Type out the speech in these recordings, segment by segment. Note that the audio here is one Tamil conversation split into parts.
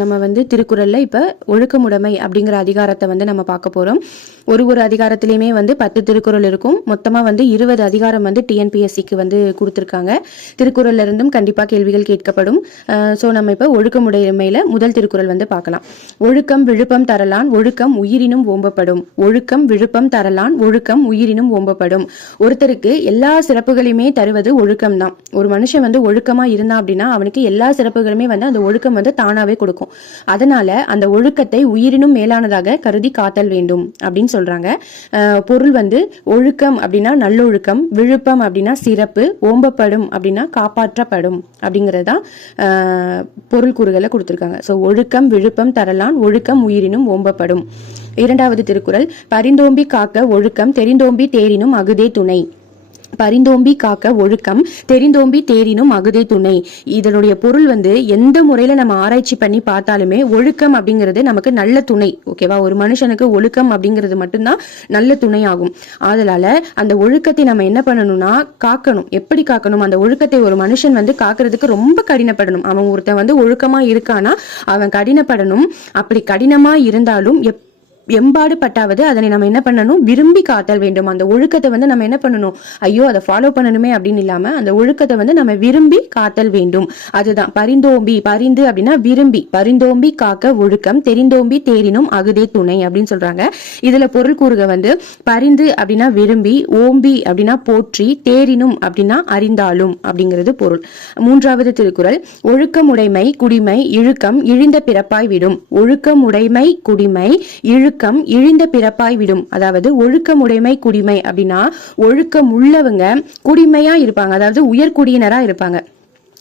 நம்ம வந்து திருக்குறளில் இப்போ ஒழுக்கமுடைமை அப்படிங்கிற அதிகாரத்தை வந்து நம்ம பார்க்க போகிறோம் ஒரு ஒரு அதிகாரத்திலையுமே வந்து பத்து திருக்குறள் இருக்கும். மொத்தமாக வந்து இருபது அதிகாரம் வந்து டிஎன்பிஎஸ்சிக்கு வந்து கொடுத்துருக்காங்க. திருக்குறள்ல இருந்தும் கண்டிப்பாக கேள்விகள் கேட்கப்படும். ஸோ நம்ம இப்போ ஒழுக்கமுடைமையில் முதல் திருக்குறள் வந்து பார்க்கலாம். ஒழுக்கம் விழுப்பம் தரலான் ஒழுக்கம் உயிரினும் ஓம்பப்படும். ஒழுக்கம் விழுப்பம் தரலான் ஒழுக்கம் உயிரினும் ஓம்பப்படும். ஒருத்தருக்கு எல்லா சிறப்புகளையுமே தருவது ஒழுக்கம் தான் ஒரு மனுஷன் வந்து ஒழுக்கமாக இருந்தான் அப்படின்னா அவனுக்கு எல்லா சிறப்புகளுமே வந்து அந்த ஒழுக்கம் வந்து தானாகவே கொடுக்கும். அதனால அந்த ஒழுக்கத்தை உயிரினும் மேலானதாக கருதி காத்தல் வேண்டும் அப்படின்னு சொல்றாங்க. பொருள் வந்து ஒழுக்கம் அப்படின்னா நல்லொழுக்கம் விழுப்பம் அப்படின்னா சிறப்பு ஓம்பப்படும் அப்படின்னா காப்பாற்றப்படும் அப்படிங்கிறது தான் பொருள் கூறுகளை கொடுத்துருக்காங்க. ஸோ ஒழுக்கம் விழுப்பம் தரலான் ஒழுக்கம் உயிரினும் ஓம்பப்படும். இரண்டாவது திருக்குறள் பரிந்தோம்பி காக்க ஒழுக்கம் தெரிந்தோம்பி தேரினும் அகுதே துணை. பரிந்தோம்பி காக்க ஒழுக்கம் தெரிந்தோம்பி தேரினும் அகுதை துணை. இதனுடைய பொருள் வந்து எந்த முறையில் நம்ம ஆராய்ச்சி பண்ணி பார்த்தாலுமே ஒழுக்கம் அப்படிங்கிறது நமக்கு நல்ல துணை. ஓகேவா ஒரு மனுஷனுக்கு ஒழுக்கம் அப்படிங்கிறது மட்டும்தான் நல்ல துணை ஆகும் அதனால அந்த ஒழுக்கத்தை நம்ம என்ன பண்ணணும்னா காக்கணும். எப்படி காக்கணும்? அந்த ஒழுக்கத்தை ஒரு மனுஷன் வந்து காக்கிறதுக்கு ரொம்ப கடினப்படணும். அவன் ஒருத்தன் வந்து ஒழுக்கமா இருக்கானா? அவன் கடினப்படணும். அப்படி கடினமா இருந்தாலும் எப் எம்பாடு பட்டாவது அதனை நம்ம என்ன பண்ணணும்? விரும்பி காத்தல் வேண்டும். அந்த ஒழுக்கத்தை வந்து நம்ம என்ன பண்ணணும்? ஐயோ அதை ஃபாலோ பண்ணணுமே அப்படின்னு இல்லாம அந்த ஒழுக்கத்தை வந்து நம்ம விரும்பி காத்தல் வேண்டும். அதுதான். பரிந்தோம்பி பரிந்து அப்படின்னா விரும்பி. பரிந்தோம்பி காக்க ஒழுக்கம் தெரிந்தோம்பி தேரினும் அகுதே துணை அப்படின்னு சொல்றாங்க. இதுல பொருள் கூறுக வந்து பரிந்து அப்படின்னா விரும்பி ஓம்பி அப்படின்னா போற்றி தேரினும் அப்படின்னா அறிந்தாலும் அப்படிங்கிறது பொருள். மூன்றாவது திருக்குறள். ஒழுக்கமுடைமை குடிமை இழுக்கம் இழிந்த பிறப்பாய் விடும். ஒழுக்கமுடைமை குடிமை இழுக்கம் இழிந்த பிறப்பாய் விடும். அதாவது ஒழுக்கமுடைமை குடிமை அப்படின்னா ஒழுக்கம் உள்ளவங்க குடிமையா இருப்பாங்க. அதாவது உயர்குடியினரா இருப்பாங்க.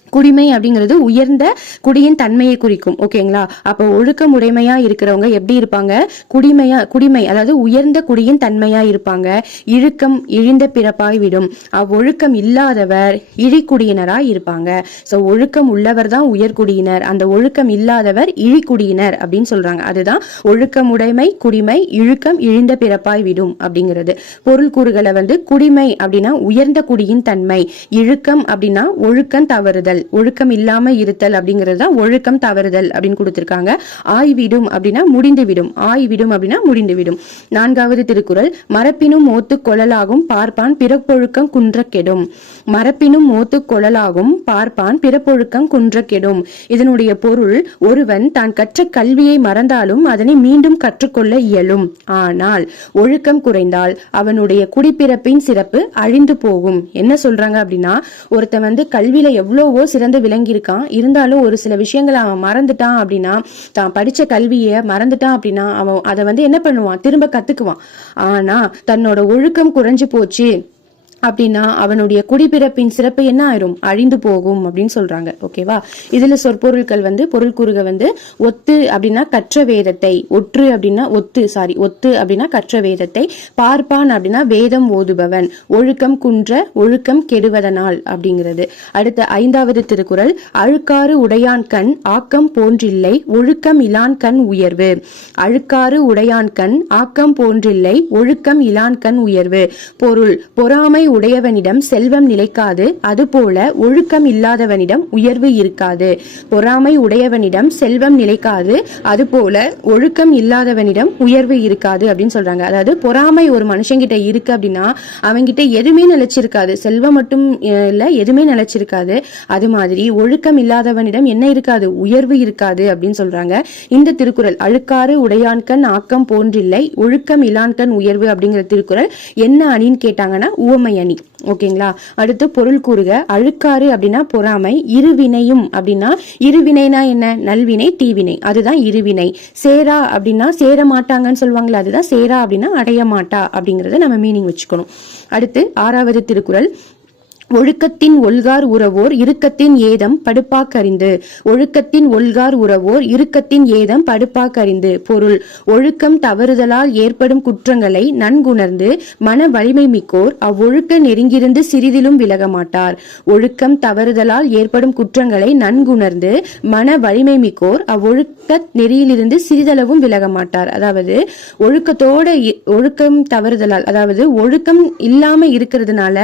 குடிமை அப்படிங்கிறது உயர்ந்த குடியின் தன்மையை குறிக்கும் ஓகேங்களா? அப்போ ஒழுக்கம் உடைமையா இருக்கிறவங்க எப்படி இருப்பாங்க? குடிமையா குடிமை அதாவது உயர்ந்த குடியின் தன்மையா இருப்பாங்க. இழுக்கம் இழிந்த பிறப்பாய் விடும். அவ்வொழுக்கம் இல்லாதவர் இழிக்குடியினரா இருப்பாங்க. ஸோ ஒழுக்கம் உள்ளவர் தான் உயர்குடியினர். அந்த ஒழுக்கம் இல்லாதவர் இழிக்குடியினர் அப்படின்னு சொல்றாங்க. அதுதான் ஒழுக்கம் உடைமை குடிமை இழுக்கம் இழிந்த பிறப்பாய் விடும் அப்படிங்கிறது. பொருள் கூறுகளை வந்து குடிமை அப்படின்னா உயர்ந்த குடியின் தன்மை. இழுக்கம் அப்படின்னா ஒழுக்கம் தவறுதல். ஒழுக்கம் இல்லாம இருத்தல் அப்படிங்கிறது தான் ஒழுக்கம் தவறுதல் அப்படின்னு கொடுத்துருக்காங்க. ஆய்விடும் அப்படின்னா முடிந்து விடும் ஆய்விடும் அப்படின்னா முடிந்துவிடும். நான்காவது திருக்குறள் மரப்பினும் ஓத்து கொழலாகும் பார்ப்பான் பிறப்பொழுக்கம் குன்ற கெடும் மரப்பினும் ஓத்து கொழலாகும் பார்ப்பான் பிறப்பொழுக்கம் குன்ற கெடும் இதனுடைய பொருள் ஒருவன் தான் கற்ற கல்வியை மறந்தாலும் அதனை மீண்டும் கற்றுக்கொள்ள இயலும். ஆனால் ஒழுக்கம் குறைந்தால் அவனுடைய குடிப்பிறப்பின் சிறப்பு அழிந்து போகும். என்ன சொல்றாங்க அப்படின்னா ஒருத்தன் வந்து கல்வியில எவ்வளவோ சிறந்து விளங்கியிருக்கான். இருந்தாலும் ஒரு சில விஷயங்களை அவன் மறந்துட்டான் அப்படின்னா தான் படிச்ச கல்வியை மறந்துட்டான் அப்படின்னா அவன் அதை வந்து என்ன பண்ணுவான்? திரும்ப கத்துக்குவான். ஆனா தன்னோட ஒழுக்கம் குறைஞ்சு போச்சு. அப்படின்னா அவனுடைய குடிபிறப்பின் சிறப்பு என்ன ஆயிரும்? அழிந்து போகும் அப்படின்னு சொல்றாங்க. ஓகேவா இதுல சொற்பொருட்கள் வந்து பொருள் கூறுக வந்து ஒத்து அப்படின்னா கற்ற வேதத்தை ஒற்று அப்படின்னா ஒத்து சாரி ஒத்து அப்படின்னா கற்ற வேதத்தை பார்ப்பான் அப்படின்னா வேதம் ஓதுபவன் ஒழுக்கம் குன்ற ஒழுக்கம் கெடுவதனால் அப்படிங்கிறது. அடுத்த ஐந்தாவது திருக்குறள் அழுக்காறு உடையான் கண் ஆக்கம் போன்றில்லை ஒழுக்கம் இலான் கண் உயர்வு. அழுக்காறு உடையான் கண் ஆக்கம் போன்றில்லை ஒழுக்கம் இலான் கண் உயர்வு. பொருள் பொறாமை உடையவனிடம் செல்வம் நிலைக்காது. அதுபோல ஒழுக்கம் இல்லாதவனிடம் உயர்வு இருக்காது. பொறாமை உடையவனிடம் செல்வம் நிலைக்காது. அதுபோல ஒழுக்கம் இல்லாதவனிடம் உயர்வு இருக்காது அப்படின்னு சொல்றாங்க. அதாவது பொறாமை ஒரு மனுஷங்கிட்ட இருக்கு அப்படின்னா அவன்கிட்ட எதுவுமே நிலைச்சிருக்காது. செல்வம் மட்டும் இல்லை எதுவுமே நிலைச்சிருக்காது. அது மாதிரி ஒழுக்கம் இல்லாதவனிடம் என்ன இருக்காது? உயர்வு இருக்காது அப்படின்னு சொல்றாங்க. இந்த திருக்குறள் அழுக்காறு உடையான்கண் ஆக்கம் போன்றில்லை ஒழுக்கம் இல்லான்கண் உயர்வு அப்படிங்கிற திருக்குறள் என்ன அணின்னு கேட்டாங்கன்னா உவமை அணி ஓகேங்களா? அடுத்து பொருள் கூறுக. அழுக்காறு அப்படின்னா பொறாமை இருவினையும் அப்படின்னா இருவினைனா என்ன? நல்வினை தீவினை. அதுதான் இருவினை. சேரா அப்படின்னா சேர மாட்டாங்கன்னு சொல்லுவாங்களே அதுதான் சேரா அப்படின்னா அடைய மாட்டா அப்படிங்கறத நம்ம மீனிங் வச்சுக்கணும். அடுத்து ஆறாவது திருக்குறள். ஒழுக்கத்தின் ஒல்கார் உறவோர் இறுக்கத்தின் ஏதம் படுப்பாக்கறிந்து. ஒழுக்கத்தின் ஒல்கார் உறவோர் இறுக்கத்தின் ஏதம் படுப்பாக்கறிந்து. பொருள் ஒழுக்கம் தவறுதலால் ஏற்படும் குற்றங்களை நன்குணர்ந்து மன வலிமை மிக்கோர் அவ்வொழுக்க நெருங்கிருந்து சிறிதிலும் விலகமாட்டார் ஒழுக்கம் தவறுதலால் ஏற்படும் குற்றங்களை நன்குணர்ந்து மன வலிமை மிக்கோர் அவ்வொழுக்க நெறியிலிருந்து சிறிதளவும் விலகமாட்டார் அதாவது ஒழுக்கத்தோட இ- ஒழுக்கம் தவறுதலால் அதாவது ஒழுக்கம் இல்லாம இருக்கிறதுனால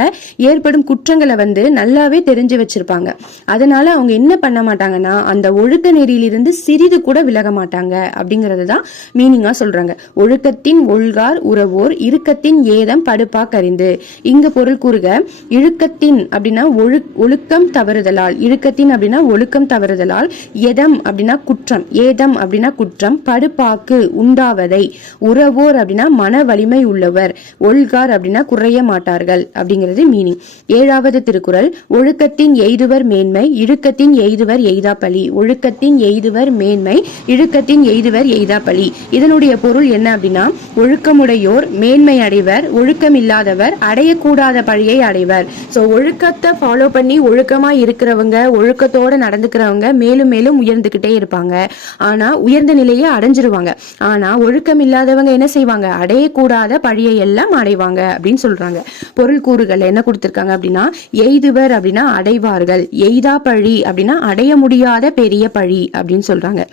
ஏற்படும் குற்றங்கள் விஷயங்களை வந்து நல்லாவே தெரிஞ்சு வச்சிருப்பாங்க. அதனால அவங்க என்ன பண்ண மாட்டாங்கன்னா அந்த ஒழுக்க நெறியிலிருந்து சிறிது கூட விலக மாட்டாங்க அப்படிங்கறது தான் மீனிங்கா சொல்றாங்க. ஒழுக்கத்தின் ஒழ்கார் உறவோர் இறுக்கத்தின் ஏதம் படுப்பா கரிந்து. இங்க பொருள் கூறுக இழுக்கத்தின் அப்படின்னா ஒழு ஒழுக்கம் தவறுதலால். இழுக்கத்தின் அப்படின்னா ஒழுக்கம் தவறுதலால். எதம் அப்படின்னா குற்றம். ஏதம் அப்படின்னா குற்றம் படுப்பாக்கு உண்டாவதை. உறவோர் அப்படின்னா மன வலிமை உள்ளவர். ஒழ்கார் அப்படின்னா குறைய மாட்டார்கள் அப்படிங்கிறது மீனிங் ஏழாவது திருக்குறள் ஒழுக்கத்தின் எய்துவர் மேன்மை இழுக்கத்தின் எய்துவர் எய்தாப்பலி ஒழுக்கத்தின் எய்துவர் மேன்மை இழுக்கத்தின் எய்துவர் எய்தாப்பலி இதனுடைய பொருள் என்ன அப்படின்னா ஒழுக்கமுடையோர் மேன்மை அடைவர் ஒழுக்கம் இல்லாதவர் அடையக்கூடாத பழியை அடைவர். சோ ஒழுக்கத்தை ஃபாலோ பண்ணி ஒழுக்கமா இருக்கிறவங்க ஒழுக்கத்தோட நடந்துக்கிறவங்க மேலும் மேலும் உயர்ந்துகிட்டே இருப்பாங்க. ஆனா உயர்ந்த நிலையை அடைஞ்சிருவாங்க. ஆனா ஒழுக்கம் இல்லாதவங்க என்ன செய்வாங்க? அடையக்கூடாத பழியை எல்லாம் அடைவாங்க அப்படின்னு சொல்றாங்க. பொருள் கூறுகள் என்ன கொடுத்திருக்காங்க அப்படின்னா எய்துவர் அப்படின்னா அடைவார்கள். எய்தா பழி அப்படின்னா அடைய முடியாத பெரிய பழி அப்படின்னு சொல்றாங்க.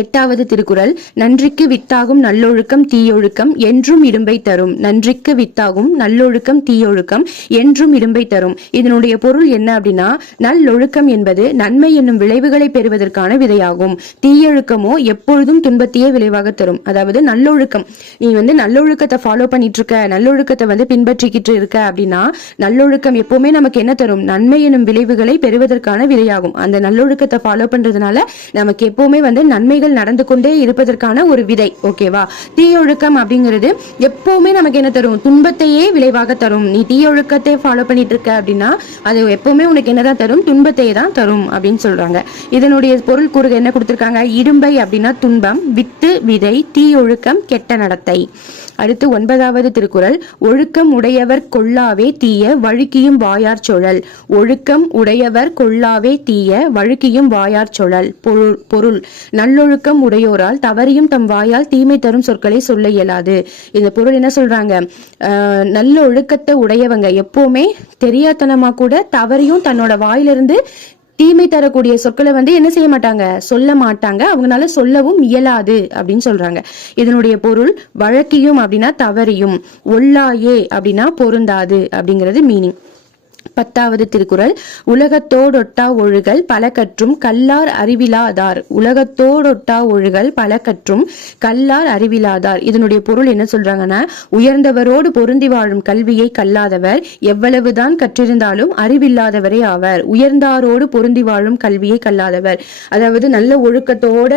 எட்டாவது திருக்குறள் நன்றிக்கு வித்தாகும் நல்லொழுக்கம் தீயொழுக்கம் என்றும் இடும்பை தரும். நன்றிக்கு வித்தாகும் நல்லொழுக்கம் தீயொழுக்கம் என்றும் இடும்பை தரும். இதனுடைய பொருள் என்ன அப்படின்னா நல்லொழுக்கம் என்பது நன்மை என்னும் விளைவுகளை பெறுவதற்கான விதையாகும். தீயொழுக்கமோ எப்பொழுதும் துன்பத்தையே விளைவாக தரும். அதாவது நல்லொழுக்கம். நீ வந்து நல்லொழுக்கத்தை ஃபாலோ பண்ணிட்டு இருக்க நல்லொழுக்கத்தை வந்து பின்பற்றிக்கிட்டு இருக்க அப்படின்னா நல்லொழுக்கம் எப்பவுமே நமக்கு என்ன தரும்? நன்மை எனும் விளைவுகளை பெறுவதற்கான விதையாகும். அந்த நல்லொழுக்கத்தை ஃபாலோ பண்றதுனால நமக்கு எப்பவுமே வந்து நன்மை நன்மைகள் நடந்து கொண்டே இருப்பதற்கான ஒரு விதை ஓகேவா தீயொழுக்கம் அப்படிங்கிறது எப்பவுமே நமக்கு என்ன தரும்? துன்பத்தையே விளைவாக தரும். நீ தீயொழுக்கத்தை ஃபாலோ பண்ணிட்டு இருக்க அப்படின்னா அது எப்பவுமே உனக்கு என்னதான் தரும்? துன்பத்தையே தான் தரும் அப்படின்னு சொல்றாங்க. இதனுடைய பொருள் கூறுக என்ன கொடுத்திருக்காங்க? இடும்பை அப்படின்னா துன்பம் வித்து விதை தீயொழுக்கம் கெட்ட நடத்தை. அடுத்து ஒன்பதாவது திருக்குறள் ஒழுக்கம் உடையவர் கொள்ளாவே தீய வழுக்கியும் வாயார் சுழல். ஒழுக்கம் உடையவர் கொள்ளாவே தீய வழுக்கியும் வாயார் சுழல். பொருள் பொருள். நல்லொழுக்கம் உடையோரால் தவறியும் தம் வாயால் தீமை தரும் சொற்களை சொல்ல இயலாது. இந்த பொருள் என்ன சொல்றாங்க? நல்ல ஒழுக்கத்தை உடையவங்க எப்பவுமே தெரியாதனமா கூட தவறியும் தன்னோட வாயிலிருந்து தீமை தரக்கூடிய சொற்களை வந்து என்ன செய்ய மாட்டாங்க? சொல்ல மாட்டாங்க. அவங்களால சொல்லவும் இயலாது அப்படின்னு சொல்றாங்க. இதனுடைய பொருள் வழக்கியும் அப்படின்னா தவறியும். ஒல்லாயே அப்படின்னா பொருந்தாது அப்படிங்கிறது மீனிங் பத்தாவது திருக்குறள் உலகத்தோடொட்டா ஒழுகல் பல கற்றும் கல்லார் அறிவிலாதார். உலகத்தோடொட்டா ஒழுகல் பல கற்றும் கல்லார் அறிவிலாதார். இதனுடைய பொருள் என்ன சொல்றாங்கன்னா உயர்ந்தவரோடு பொருந்தி வாழும் கல்வியை கல்லாதவர் எவ்வளவுதான் கற்றிருந்தாலும் அறிவில்லாதவரே ஆவர். உயர்ந்தாரோடு பொருந்தி வாழும் கல்வியை கல்லாதவர். அதாவது நல்ல ஒழுக்கத்தோட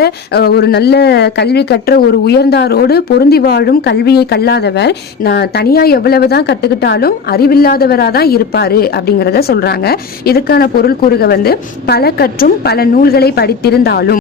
ஒரு நல்ல கல்வி கற்ற ஒரு உயர்ந்தாரோடு பொருந்தி வாழும் கல்வியை கல்லாதவர் நான் தனியா எவ்வளவுதான் கத்துக்கிட்டாலும் அறிவில்லாதவராதான் இருப்பாரு. அப்படிங்கிறத சொல்றாங்க. இதுக்கான பொருள் கூறுக வந்து பல கற்றும் பல நூல்களை படித்திருந்தாலும்.